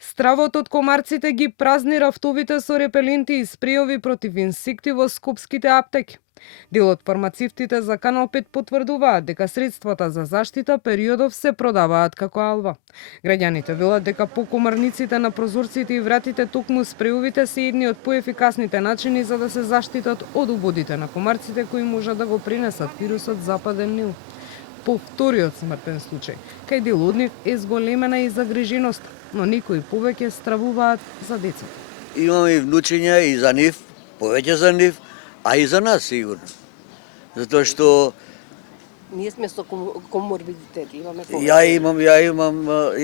Стравот од комарците ги празни рафтовите со репеленти и спреови против инсекти во скопските аптеки. Дел од фармацевтите за Канал 5 потврдуваат дека средствата за заштита периодов се продаваат како алва. Граѓаните велат дека по комарниците на прозорците и вратите токму спреовите се едни од поефикасните начини за да се заштитат од убодите на комарците кои можат да го пренесат вирусот Западен Нил. По вториот смртен случај, кај дел од нив е зголемена и загриженост, но некои повеќе стравуваат за децата. Имаме и внучиња и за нив, повеќе за нив, а и за нас сигурно. Затоа што ние сме со коморбидитет, имаме повеќе.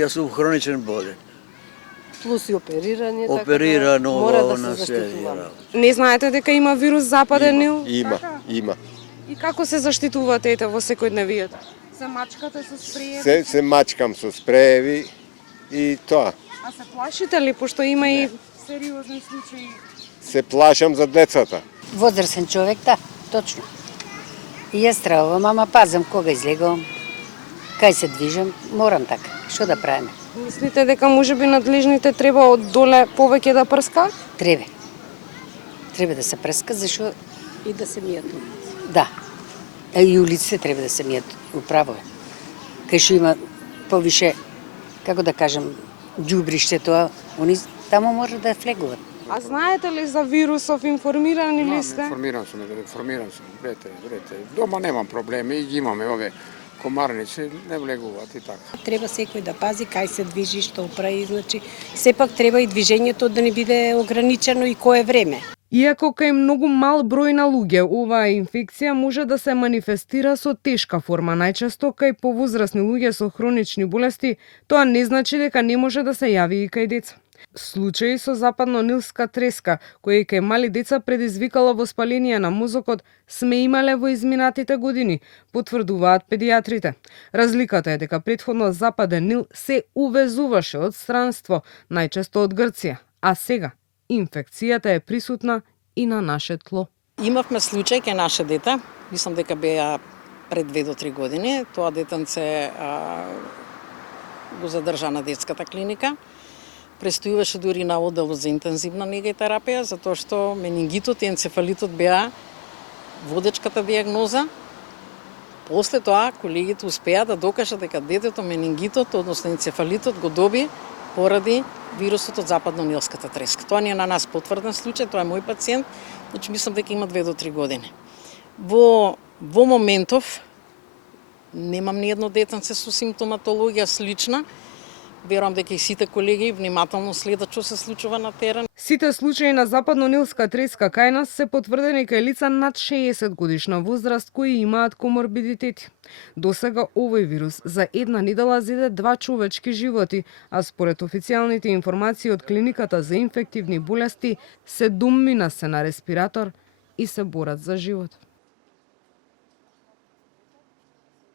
Јас сум хроничен болен. Плюс и оперирање, Оперирано, мора да на се заштитуваме. Не знаете дека има вирус Западен Нил? Има. И како се заштитувате во секојдневието? Се мачкате со спрееви? Се мачкам со спрееви и тоа. А се плашите ли, пошто има и сериозни случаи? Се плашам за децата. Возрастен човек, да, точно. И јас стравувам, ама пазам кога излегувам, кај се движам, морам така. Што да правиме? Мислите дека можеби надлежните треба од доле повеќе да прскаат? Треба. Треба да се прска, зашто И да се мијат. да. И улиците треба да се мијат, управо е. Кај што има повише, како да кажем, ѓубриште тоа, они таму може да влегуваат. А знаете ли за вирусов, информирани ли сте? Информиран сум. Брете. Дома немам проблеми и ги имаме ове комарници, не влегуваат и така. Треба секој да пази кај се движи, што прави, значи сепак треба и движењето да не биде ограничено и кое време. Иако кај многу мал број на луѓе оваа инфекција може да се манифестира со тешка форма, најчесто кај повозрасни луѓе со хронични болести, тоа не значи дека не може да се јави и кај деца. Случаи со западно-нилска треска, која и кај мали деца предизвикала воспаление на мозокот, сме имале во изминатите години, потврдуваат педијатрите. Разликата е дека претходно Западен Нил се увезуваше од странство, најчесто од Грција, а сега инфекцијата е присутна и на наше тло. Имавме случај кај наше дете, мислам дека беа пред 2 до 3 години, тоа детенце го задржа на детската клиника. Престојуваше дури на оддел за интензивна нега и терапија, затоа што менингитот и енцефалитот беа водечката диагноза. После тоа, колегите успеа да докажат дека детето менингитот, односно енцефалитот, го доби поради вирусот од западно-нилската треска. Тоа не е на нас потврден случај, тоа е мој пациент, значи мислам дека има 2 до 3 години. Во моментов немам ни едно детенце со симптоматологија слична. Верувам дека и сите колеги внимателно следат што се случува на терен. Сите случаи на западно-нилска треска кај нас се потврдени кај лица над 60 годишна возраст кои имаат коморбидитети. Досега овој вирус за една недела зеде 2 човечки животи, а според официјалните информации од клиниката за инфективни болести, 7 се на респиратор и се борат за живот.